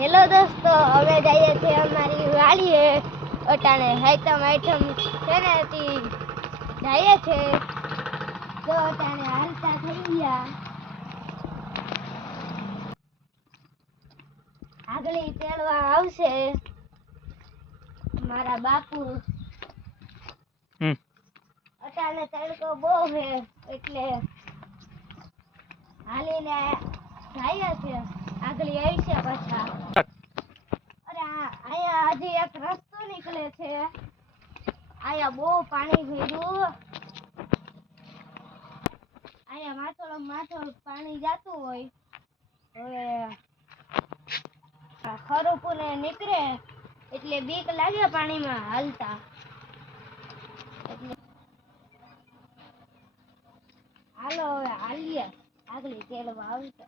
Hello દોસ્તો, હવે જઈએ છીએ અમારી વાડીએ. અટાણે હાઈતમ આઈટમ છે ને તી જઈએ છે. તો અટાણે હાલતા થઈ ગયા. આગળી તેડવા આવશે મારા બાપુ. અટાણે તડકો બહુ છે એટલે હાલીને જાય છે. આગળી આવી છે પાછા. અરે અહીંયા હજી એક રસ્તો નીકળે છે. અહીંયા બહુ પાણી ભર્યું. અહીંયા માથોડું પાણી જાતું હોય. હવે ખરુપુને નીકળે એટલે બીક લાગે પાણીમાં હાલતા. એટલે હાલો હવે હાલીએ. આગળી તેડવા આવશે.